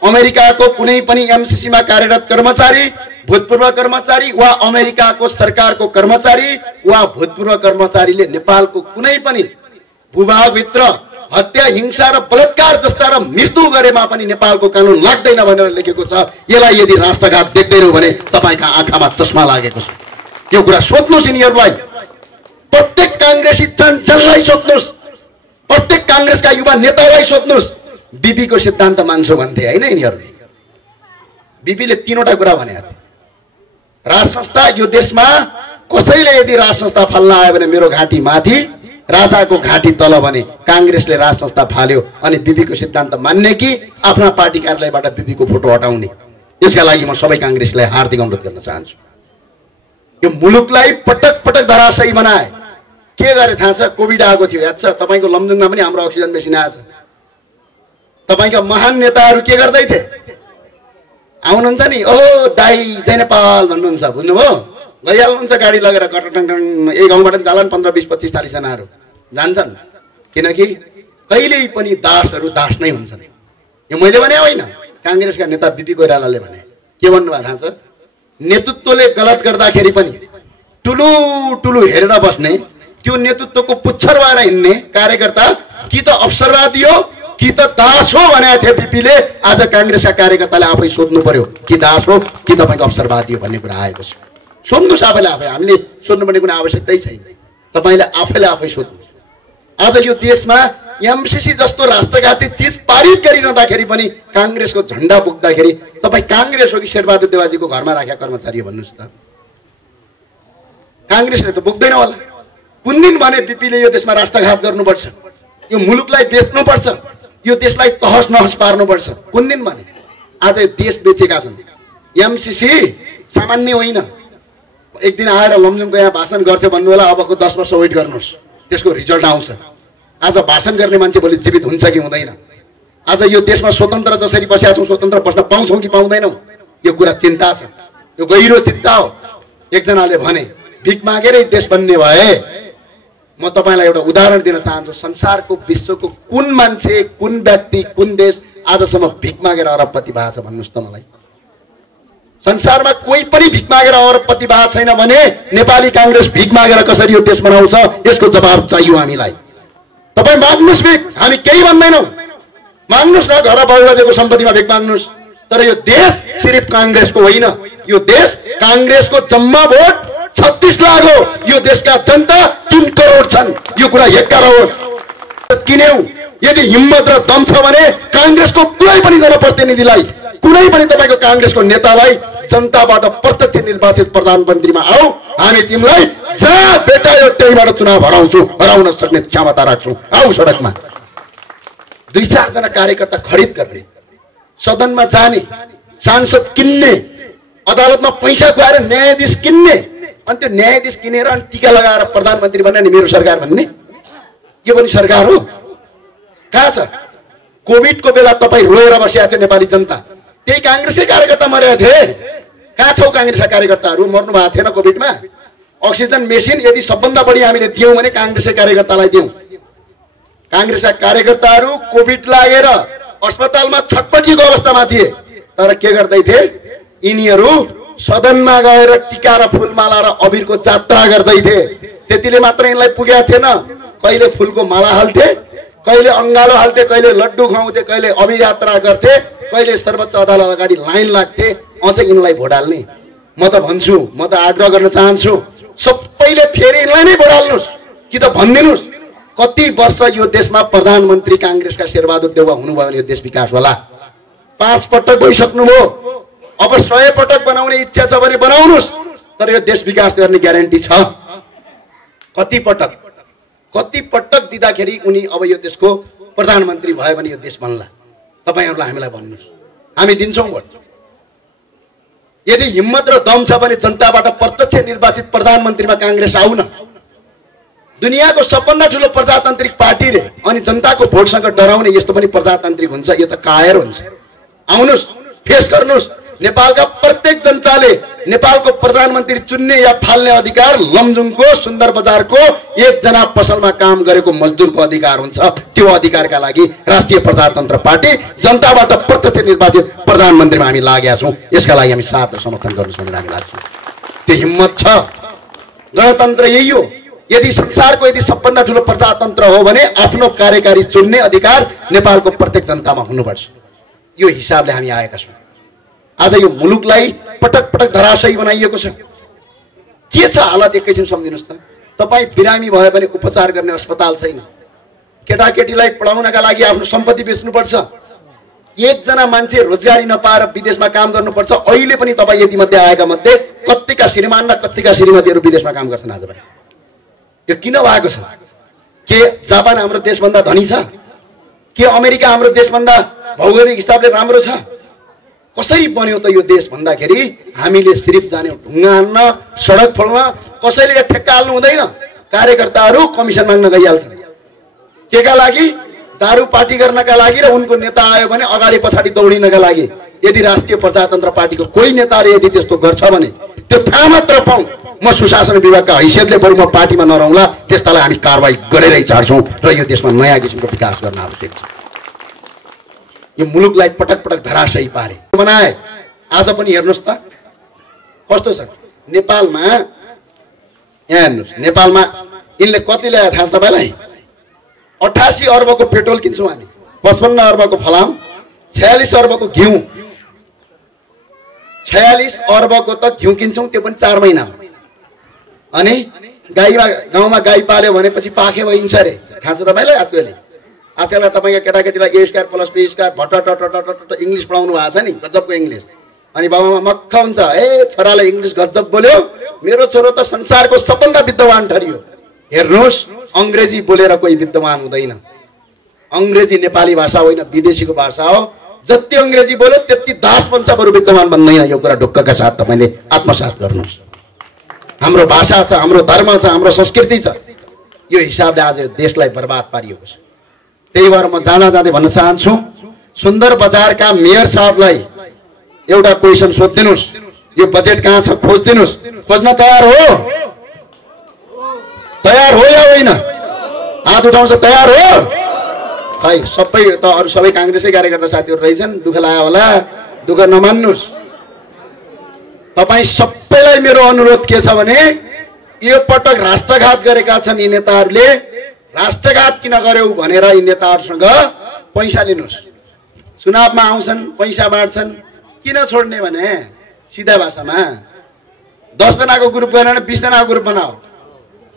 अमेरिकाको कुनै पनि एमसीसी मा कार्यरत कर्मचारी भूतपूर्व कर्मचारी वा अमेरिकाको सरकारको कर्मचारी वा भूतपूर्व कर्मचारीले नेपालको कुनै पनि भूभागभित्र हत्या हिंसा र बलात्कार जस्ता र मृत्यु गरेमा पनि नेपालको कानुन लाग्दैन भनेर लेखेको छ। यसलाई यदि राष्ट्रघात देख्दैनौ भने तपाईका आँखामा चस्मा लागेको छ। यो कुरा सोध्नुस् यिनीहरूलाई, प्रत्येक कांग्रेसी जनलाई सोध्नुस्, प्रत्येक कांग्रेसका युवा नेतालाई सोध्नुस्। बीपी को सिद्धान्त मान्छौ भन्थे हैन यिनीहरूले। बीपीले तीनवटा कुरा भनेका थिए। राज संस्था यो देशमा कसैले यदि राज संस्था फाल्न आयो भने मेरो घाँटी माथि, राजाको घाँटी तल भने कांग्रेसले राज संस्था फाल्यो अनि बीपी को सिद्धान्त मान्ने कि आफ्ना पार्टी कार्यालयबाट बीपी को फोटो हटाउने। यसका लागि म सबै कांग्रेसलाई हार्दिक अनुरोध गर्न चाहन्छु। यो मुलुकलाई पटक पटक धराशायी बनाए। के गरे थाहा छ? कोभिड आएको थियो, याद छ? तपाईको लमजुङमा पनि हाम्रो अक्सिजन मेसिन आएछ। तपाईका महान नेताहरू के गर्दै थिए? आउनुहुन्छ नि, ओ दाई जय नेपाल भन्नुहुन्छ, बुझ्नुभयो? गइहाल्नुहुन्छ गाडी लगेर कटटङ, एक गाउँबाट जालान् 15 20 25 40 जनाहरू जान्छन्। किनकि कहिल्यै पनि दासहरू दास नै हुन्छन्। यो मैले भने होइन, कांग्रेसका नेता बीपी कोइरालाले भने। के भन्नुभयो थाहा छ? नेतृत्वले गलत गर्दाखेरि पनि टुलु टुलु हेरेर बस्ने, त्यो नेतृत्वको पुच्छर भएर हिँड्ने कार्यकर्ता कि त अवसरवादी हो कि त दास हो भनेको थियो बीपीले। आज कांग्रेसका कार्यकर्ताले आफै सोध्नु पर्यो कि दास हो कि तपाईको अवसरवादी हो भन्ने कुरा आएको छ। सोध्नुस् आफैले आफै, हामीले सोध्नुपर्ने कुनै आवश्यकतै छैन। तपाईले आफैले आफै सोध्नुस्। आज यो देशमा एमसीसी जस्तो राष्ट्रघाती चीज पारित गरिरहँदाखेरि पनि कांग्रेसको झण्डा बोक्दाखेरि तपाई कांग्रेस हो कि शेरबहादुर देवाजीको घरमा राखेका कर्मचारी हो भन्नुस् त? कांग्रेसले त बोक्दैन होला। कुन दिन भने बीपीले यो देशमा राष्ट्रघात गर्नुपर्छ, यो मुलुकलाई बेच्नुपर्छ, यो देशलाई तहस नहस पार्नुपर्छ? कुन दिन भने? आज यो देश बेचेका छन्। एमसीसी सामान्य होइन। एक दिन आएर लमजुङको यहाँ भाषण गर्थ्यो भन्नु होला, अबको 10 वर्ष वेट गर्नुहोस्, त्यसको रिजल्ट आउँछ। आज भाषण गर्ने मान्छे भोलि जीवित हुन्छ कि हुँदैन? आज यो देशमा स्वतन्त्र जसरी बसेका छौँ स्वतन्त्र बस्न पाउँछौँ कि पाउँदैनौँ? यो कुरा चिन्ता छ, यो गहिरो चिन्ता हो। एकजनाले भने भिख मागेरै देश बन्ने भए। म तपाईलाई एउटा उदाहरण दिन चाहन्छु। संसारको विश्वको कुन मान्छे, कुन व्यक्ति, कुन देश आजसम्म भिख मागेर अरबपति भएको छ भन्नुस् त मलाई? संसारमा कोही पनि भिख मागेर अरबपति भएको छैन भने नेपाली कांग्रेस भिख मागेर कसरी यो देश बनाउँछ? यसको जवाब चाहियो हामीलाई। तपाई माग्नुस् भिख, हामी केही भन्दैनौँ। माग्नुस् न, घर बाबुबाजेको सम्पत्तिमा भिख माग्नुस्। तर यो देश सिर्फ कांग्रेसको होइन, यो देश कांग्रेसको जम्मा भोट 36 लाख हो। यो देशका जनता 3 करोड छन्। यो कुरा हेक्का रहोस्। किन्यौ यदि हिम्मत र दम छ भने कांग्रेसको कुनै पनि जनप्रतिनिधिलाई, कुनै पनि तपाईको कांग्रेसको नेतालाई जनताबाट प्रत्यक्ष निर्वाचित प्रधानमन्त्रीमा आऊ, हामी तिमीलाई जहाँ भेटायो त्यहीबाट चुनाव हराउन सक्ने क्षमता राख्छौँ। आऊ सडकमा। 2-4 जना कार्यकर्ता खरिद गर्ने, सदनमा जाने, सांसद किन्ने, अदालतमा पैसा खुवाएर न्यायाधीश किन्ने, अनि त्यो न्यायाधीश किनेर अनि टीका लगाएर प्रधानमन्त्री बन्ने नि मेरो सरकार भन्ने? यो पनि सरकार हो? कहाँ छ? कोभिडको बेला तपाई रोएर बसेका थियो नेपाली जनता, त्यही कांग्रेसकै कार्यकर्ता मरेका थिए। कहाँ छौ कांग्रेसका कार्यकर्ताहरू? मर्नु भएको थिएन कोभिडमा? अक्सिजन मेसिन यदि सबभन्दा बढी हामीले दियौँ भने कांग्रेसकै कार्यकर्तालाई दियौँ। कांग्रेसका कार्यकर्ताहरू कोभिड लागेर अस्पतालमा छटपटिएको अवस्थामा थिए, तर के गर्दै थिए? यिनीहरू सदनमा गएर टीका र फूलमाला र अबिरको जात्रा गर्दै थिए। त्यतिले मात्र यिनलाई पुगेको थिएन। कहिले फूलको माला हाल्थे, कहिले अंगालो हाल्थे, कहिले लड्डु खुवाउँथे, कहिले अबिर यात्रा गर्थे, कहिले सर्वोच्च अदालत अगाडि लाइन लाग्थे अझै यिनलाई भोट हाल्ने। म त भन्छु, म त आग्रह गर्न चाहन्छु, सबैले फेरि यिनलाई नै भोट हाल्नुस् कि त भनिदिनुस् कति वर्ष यो देशमा प्रधानमन्त्री कांग्रेसका शेरबहादुर देउवा हुनुभयो भने यो देश विकास होला। 5 पटक भइसक्नुभयो, अब 100 पटक बनाउने इच्छा छ भने बनाउनुस्, तर यो देश विकास गर्ने ग्यारेन्टी छ? कति पटक दिँदाखेरि उनी अब यो देशको प्रधानमन्त्री भयो भने यो देश बन्ला? तपाईहरुलाई हामीलाई भन्नुस्, हामी दिन्छौं भोट। यदि हिम्मत र दम छ भने जनताबाट प्रत्यक्ष निर्वाचित प्रधानमन्त्रीमा कांग्रेस आउन। दुनियाँको सबभन्दा ठूलो प्रजातान्त्रिक पार्टीले अनि जनताको भोटसँग डराउने यस्तो पनि प्रजातान्त्रिक हुन्छ? यो त कायर हुन्छ। आउनुस्, फेस गर्नुस्। नेपालका प्रत्येक जनताले नेपालको प्रधानमन्त्री चुन्ने या फाल्ने अधिकार लमजुङको सुन्दर बजारको एकजना पसलमा काम गरेको मजदुरको अधिकार हुन्छ। त्यो अधिकारका लागि राष्ट्रिय प्रजातन्त्र पार्टी जनताबाट प्रत्यक्ष निर्वाचित प्रधानमन्त्रीमा हामी लागेका छौँ। यसका लागि हामी साथ समर्थन गर्नुहोस् भनेर हामी लाग्छौँ। त्यो हिम्मत छ। गणतन्त्र यही हो। यदि संसारको यदि सबभन्दा ठुलो प्रजातन्त्र हो भने आफ्नो कार्यकारी चुन्ने अधिकार नेपालको प्रत्येक जनतामा हुनुपर्छ। यो हिसाबले हामी आएका छौँ। आज यो मुलुकलाई पटक पटक धराशयी बनाइएको छ। के छ हालत एकैछिन सम्झिनुहोस् त। तपाईँ बिरामी भयो भने उपचार गर्ने अस्पताल छैन। केटाकेटीलाई पढाउनका लागि आफ्नो सम्पत्ति बेच्नुपर्छ। एकजना मान्छे रोजगारी नपाएर विदेशमा काम गर्नुपर्छ। अहिले पनि तपाईँ यति मध्ये आएका मध्ये कतिका श्रीमान र कतिका श्रीमतीहरू विदेशमा काम गर्छन् आज पनि। यो किन भएको छ? के जापान हाम्रो देशभन्दा धनी छ? के अमेरिका हाम्रो देशभन्दा भौगोलिक हिसाबले राम्रो छ? कसरी बन्यो त यो देश भन्दाखेरि हामीले सिर्फ जान्यौँ ढुङ्गा हान्न, सडक फोड्न। कसैले ठेक्का हाल्नु हुँदैन। कार्यकर्ताहरू कमिसन माग्न गइहाल्छन्। केका लागि? दारू पार्टी गर्नका लागि र उनको नेता आयो भने अगाडि पछाडि दौडिनका लागि। यदि राष्ट्रिय प्रजातन्त्र पार्टीको कोही नेताले यदि त्यस्तो गर्छ भने त्यो थाहा मात्र पाऊँ। म सुशासन विभागका हैसियतले बरु म पार्टीमा नरहँला। त्यस्तालाई हामी कारवाही गरेरै छाड्छौँ र यो देशमा नयाँ किसिमको विकास गर्न आवश्यक छ। यो मुलुकलाई पटक पटक धराशयी पारे बनाए। आज पनि हेर्नुहोस् त कस्तो छ नेपालमा। यहाँ हेर्नुहोस् नेपालमा यिनले कति ल्याए थाहा छ तपाईँलाई? 88 अर्बको पेट्रोल किन्छौँ हामी, 55 अर्बको फलाम, 46 अर्बको घिउ। 46 अर्बको त घिउ किन्छौँ, त्यो पनि 4 महिनामा। अनि गाउँमा गाई पाल्यो भनेपछि पाखे भइन्छ अरे। थाहा छ तपाईँलाई? आजकल तपाईँका केटाकेटीलाई a square plus b square भट्ट इङ्ग्लिस पढाउनु भएको छ नि, गजबको इङ्ग्लिस। अनि बाबामा मक्ख हुन्छ, ए छोराले इङ्ग्लिस गजब बोल्यो, मेरो छोरो त संसारको सबभन्दा विद्वान ठरियो। हेर्नुहोस्, अङ्ग्रेजी बोलेर कोही विद्वान हुँदैन। अङ्ग्रेजी नेपाली भाषा होइन, विदेशीको भाषा हो। जति अङ्ग्रेजी बोल्यो त्यति दास बन्छ, बरु विद्वान बन्दैन। यो कुरा ढुक्कका साथ तपाईँले आत्मसात गर्नुहोस्। हाम्रो भाषा छ, हाम्रो धर्म छ, हाम्रो संस्कृति छ। यो हिसाबले आज यो देशलाई बर्बाद पारिएको छ। त्यही भएर म जाँदै भन्न चाहन्छु, सुन्दर बजारका मेयर साहबलाई एउटा क्वेसन सोधिदिनुहोस्। यो बजेट कहाँ छ खोजिदिनुहोस्। खोज्न तयार हो? तयार हो या होइन? हात उठाउँछ, तयार हो? खै सबै त अरू सबै काङ्ग्रेसै कार्यकर्ता साथीहरू रहेछन्। दुःख लाग्यो होला, दुःख नमान्नुहोस्। तपाईँ सबैलाई मेरो अनुरोध के छ भने यो पटक राष्ट्रघात गरेका छन् यी नेताहरूले। राष्ट्रघात किन गर्यौ भनेर यी नेताहरूसँग पैसा लिनुहोस्। चुनावमा आउँछन्, पैसा बाँड्छन्। किन छोड्ने भने सिधा भाषामा 10 जनाको ग्रुप गरेर 20 जनाको ग्रुप बनाऊ।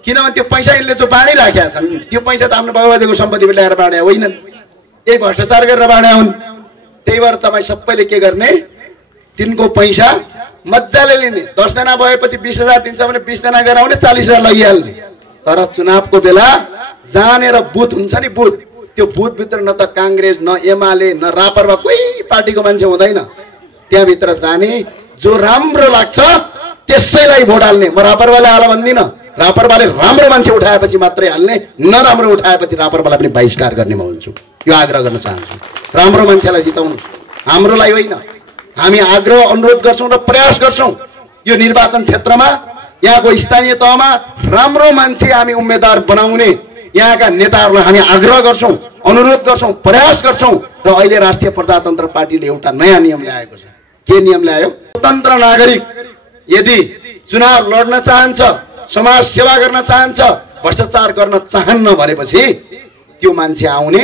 किनभने त्यो पैसा यिनले जो बाँडिराखेका छन्, त्यो पैसा त आफ्नो बाबुबाजेको सम्पत्ति ल्याएर बाँडे होइनन्, यही भ्रष्टाचार गरेर बाँडे हुन्। त्यही भएर तपाईँ सबैले के गर्ने, तिनको पैसा मजाले लिने। 10 जना भएपछि 20,000 दिन्छ भने 20 जना गराउने, 40,000 लगिहाल्ने। तर चुनावको बेला जानेर बुथ हुन्छ नि, बुथ, त्यो बुथभित्र न त काङ्ग्रेस, न एमाले, न रापरवा, कोही पार्टीको मान्छे हुँदैन। त्यहाँभित्र जाने, जो राम्रो लाग्छ त्यसैलाई भोट हाल्ने। म रापरवाले हाल भन्दिनँ, रापरवाले राम्रो मान्छे उठाएपछि मात्रै हाल्ने, नराम्रो उठाएपछि रापरवालाई पनि बहिष्कार गर्ने म हुन्छु। यो आग्रह गर्न चाहन्छु। राम्रो मान्छेलाई जिताउनु, हाम्रोलाई होइन। हामी आग्रह अनुरोध गर्छौँ र प्रयास गर्छौँ यो निर्वाचन क्षेत्रमा, यहाँको स्थानीय तहमा राम्रो मान्छे हामी उम्मेदवार बनाउने यहाँका नेताहरूलाई हामी आग्रह गर्छौँ, अनुरोध गर्छौँ, प्रयास गर्छौँ। र अहिले राष्ट्रिय प्रजातन्त्र पार्टीले एउटा नयाँ नियम ल्याएको छ। के नियम ल्यायो? स्वतन्त्र नागरिक यदि चुनाव लड्न चाहन्छ, समाज सेवा गर्न चाहन्छ, भ्रष्टाचार गर्न चाहन्न भनेपछि त्यो मान्छे आउने।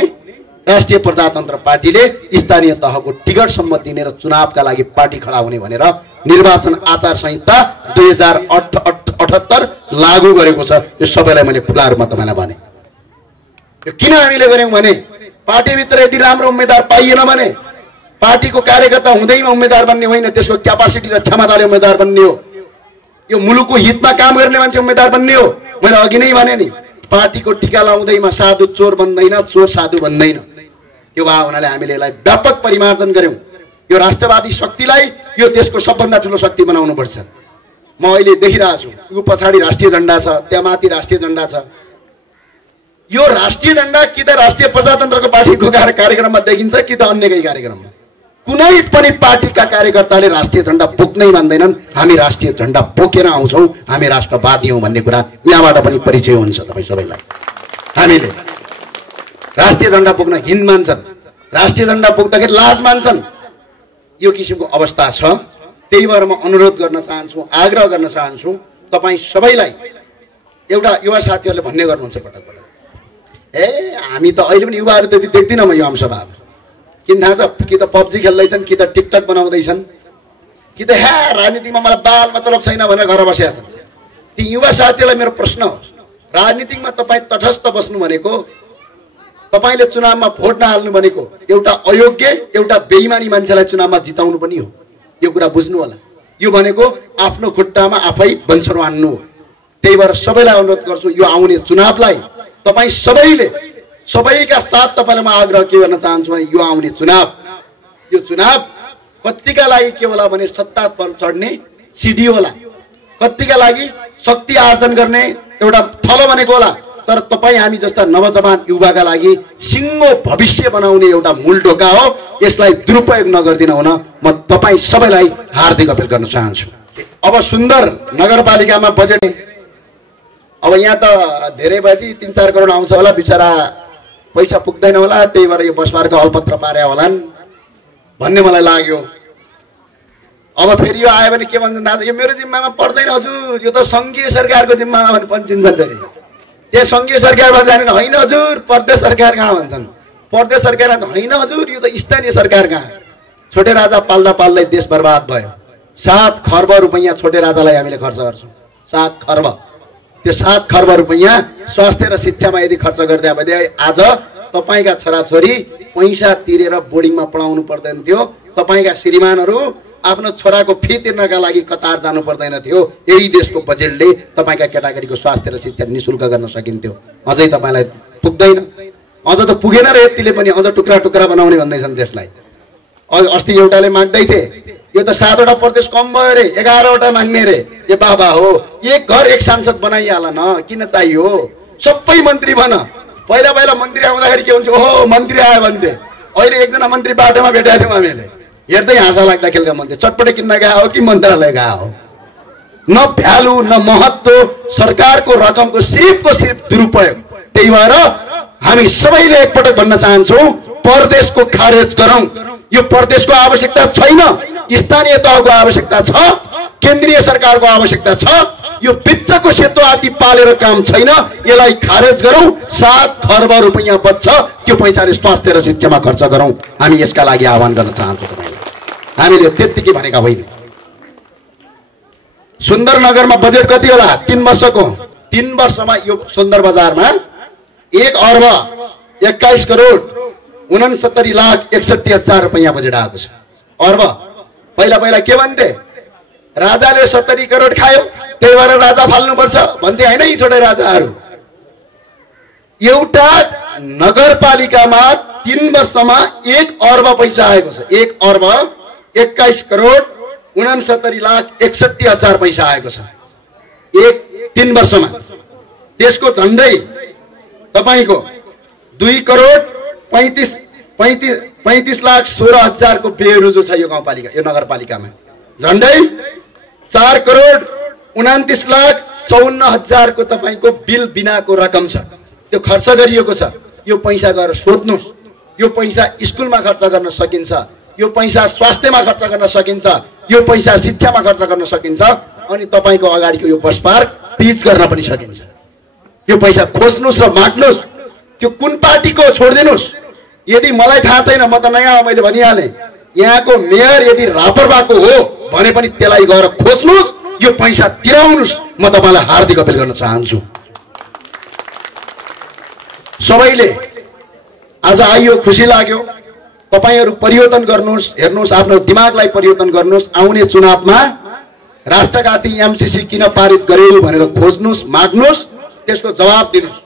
राष्ट्रिय प्रजातन्त्र पार्टीले स्थानीय तहको टिकटसम्म दिने र चुनावका लागि पार्टी खडा हुने भनेर निर्वाचन आचार संहिता 2078 लागू गरेको छ। यो सबैलाई मैले खुला रूपमा तपाईँलाई भने। यो किन हामीले गर्यौँ भने पार्टीभित्र यदि राम्रो उम्मेदवार पाइएन भने पार्टीको कार्यकर्ता हुँदैमा उम्मेदवार बन्ने होइन, त्यसको क्यापासिटी र क्षमताले उम्मेदवार बन्ने हो। यो मुलुकको हितमा काम गर्ने मान्छे उम्मेदवार बन्ने हो। मैले अघि नै भने नि, पार्टीको टिका लाउँदैमा साधु चोर बन्दैन, चोर साधु बन्दैन। त्यो भए हुनाले हामीले यसलाई व्यापक परिमार्जन गर्यौँ। यो राष्ट्रवादी शक्तिलाई यो देशको सबभन्दा ठुलो शक्ति बनाउनु पर्छ। म अहिले देखिरहेको छु, यो पछाडि राष्ट्रिय झन्डा छ, त्यहाँ माथि राष्ट्रिय झन्डा छ। यो राष्ट्रिय झन्डा कि त राष्ट्रिय प्रजातन्त्रको पार्टीको कार्यक्रममा देखिन्छ कि त अन्य केही कार्यक्रममा। कुनै पनि पार्टीका कार्यकर्ताले राष्ट्रिय झण्डा बोक्नै मान्दैनन्। हामी राष्ट्रिय झण्डा बोकेर आउँछौँ, हामी राष्ट्रवादी हौँ भन्ने कुरा यहाँबाट पनि परिचय हुन्छ तपाईँ सबैलाई। हामीले राष्ट्रिय झण्डा बोक्न हिन्द मान्छन्, राष्ट्रिय झण्डा बोक्दाखेरि लाज मान्छन्। यो किसिमको अवस्था छ। त्यही भएर म अनुरोध गर्न चाहन्छु, आग्रह गर्न चाहन्छु तपाईँ सबैलाई। एउटा युवा साथीहरूले भन्ने गर्नुहुन्छ पटक पटक, हामी त अहिले पनि युवाहरू त्यति देख्दिनँ म यो आमसभामा। किन थाहा छ, कि त पब्जी खेल्दैछन्, कि त टिकटक बनाउँदैछन्, कि त राजनीतिमा मलाई बाल मतलब छैन भनेर घर बसेका छन्। ती युवा साथीहरूलाई मेरो प्रश्न हो, राजनीतिमा तपाईँ तटस्थ बस्नु भनेको, तपाईले चुनावमा भोट नहाल्नु भनेको एउटा अयोग्य, एउटा बेइमानी मान्छेलाई चुनावमा जिताउनु पनि हो। यो कुरा बुझ्नु होला। यो भनेको आफ्नो खुट्टामा आफै बन्सरो हान्नु हो। त्यही भएर सबैलाई अनुरोध गर्छु, यो आउने चुनावलाई तपाईँ सबैले, सबैका साथ तपाईँलाई म आग्रह के गर्न चाहन्छु भने यो आउने चुनाव, यो चुनाव कतिका लागि के होला भने सत्ता पर चढ्ने सिडी होला, कतिका लागि शक्ति आर्जन गर्ने एउटा थलो बनेको होला। तर तपाईँ हामी जस्ता नवजवान युवाका लागि सिङ्गो भविष्य बनाउने एउटा मूल ढोका हो। यसलाई दुरुपयोग नगरिदिन हुन म तपाईँ सबैलाई हार्दिक अपील गर्न चाहन्छु। अब सुन्दर नगरपालिकामा बजेट, अब यहाँ त धेरै भएपछि 3-4 करोड आउँछ होला, बिचरा पैसा पुग्दैन होला, त्यही भएर यो बसपारको अलपत्र पारे होलान् भन्ने मलाई लाग्यो। अब फेरि यो आयो भने के भन्छन्, यो मेरो जिम्मामा पर्दैन हजुर, यो त सङ्घीय सरकारको जिम्मामा भने पन्छिन्छन्। फेरि त्यो सङ्घीय सरकारमा जाने होइन हजुर, प्रदेश सरकार कहाँ भन्छन्, प्रदेश सरकार होइन हजुर, यो त स्थानीय सरकार कहाँ। छोटे राजा पाल्दा पाल्दै देश बर्बाद भयो। 7 खर्ब रुपैयाँ छोटे राजालाई हामीले खर्च गर्छौँ, 7 खर्ब। त्यो 7 खर्ब रुपैयाँ स्वास्थ्य र शिक्षामा यदि खर्च गरिदियो भने आज तपाईँका छोराछोरी पैसा तिरेर बोर्डिङमा पढाउनु पर्दैन थियो, तपाईँका श्रीमानहरू आफ्नो छोराको फी तिर्नका लागि कतार जानु पर्दैन थियो। यही देशको बजेटले तपाईँका केटाकेटीको स्वास्थ्य र शिक्षा निःशुल्क गर्न सकिन्थ्यो। अझै तपाईँलाई पुग्दैन, अझ त पुगेन र यतिले पनि अझ टुक्रा टुक्रा बनाउने भन्दैछन् देशलाई। अस्ति एउटाले माग्दै थिए, यो त 7वटा प्रदेश कम भयो रे, 11वटा माग्ने रे। ए बाबा हो, एक घर एक सांसद बनाइहाल न, किन चाहियो सबै मन्त्री बन। पहिला पहिला मन्त्री आउँदाखेरि के हुन्छ, ओहो मन्त्री आयो भन्थे। अहिले एकजना मन्त्री बाटोमा भेटेका थियौँ हामीले, हेर्दै हाँसा लाग्दा खेल्का मन्त्री चटपटे किन्न गएको हो कि मन्त्रालय गएको हो। न भ्यालु न महत्त्व, सरकारको रकमको सिर्फ दुरुपयोग। त्यही भएर हामी सबैले एकपटक भन्न चाहन्छौँ, प्रदेशको खारेज गरौँ। यो प्रदेशको आवश्यकता छैन, स्थानीय तहको आवश्यकता छ, केन्द्रीय सरकारको आवश्यकता छ। यो बिच्चको सेतो आदि पालेर काम छैन, यसलाई खारेज गरौँ। 7 खर्ब रुपैयाँ बच्छ, त्यो पैसाले स्वास्थ्य र शिक्षामा खर्च गरौँ। हामी यसका लागि आह्वान गर्न चाहन्छौँ तपाईँलाई। हामीले त्यत्तिकै भनेका होइन। सुन्दर नगरमा बजेट कति होला 3 वर्षको? 3 वर्षमा यो सुन्दर बजारमा 1 अर्ब 21 करोड 69,61,000 रुपैयाँ बजेट आएको छ। अर्ब पहिला पहिला के भन्थे, राजाले 70 करोड खायो त्यही भएर राजा फाल्नुपर्छ भन्थे होइन यी छोटे राजाहरू। एउटा नगरपालिकामा 3 वर्षमा 1 अर्ब पैसा आएको छ। 1 अर्ब 21 करोड 69,61,000 पैसा आएको छ 3 वर्षमा। त्यसको झन्डै तपाईको 2 करोड 35,16,000 को बेरोजगार छ यो गाउँपालिका, यो नगरपालिकामा। झन्डै 4 करोड 29,54,000 को तपाईको बिल बिनाको रकम छ, त्यो खर्च गरिएको छ। यो पैसा गएर सोध्नुस्, यो पैसा स्कुलमा खर्च गर्न सकिन्छ, यो पैसा स्वास्थ्यमा खर्च गर्न सकिन्छ, यो पैसा शिक्षामा खर्च गर्न सकिन्छ, अनि तपाईको अगाडिको यो बस पार्क पिच गर्न पनि सकिन्छ। यो पैसा खोज्नुस् र माग्नुस्। त्यो कुन पार्टीको छोड्दिनुस्। यदि मलाई थाहा छैन, म त नयाँ मैले भनिहाले, यहाँको मेयर यदि रापरबाको हो भने पनि त्यसलाई गएर खोज्नुस्, यो पैसा तिराउनुस्। म तपाईलाई हार्दिक अपील गर्न चाहन्छु। सबैले आज आइयो, खुसी लाग्यो। तपाईहरु परिवर्तन गर्नुस्, हेर्नुस्, आफ्नो दिमागलाई परिवर्तन गर्नुस्। आउने चुनावमा राष्ट्रघाती एमसीसी किन पारित गर्यो भनेर खोज्नुस्, माग्नुस्, त्यसको जवाब दिनुस्।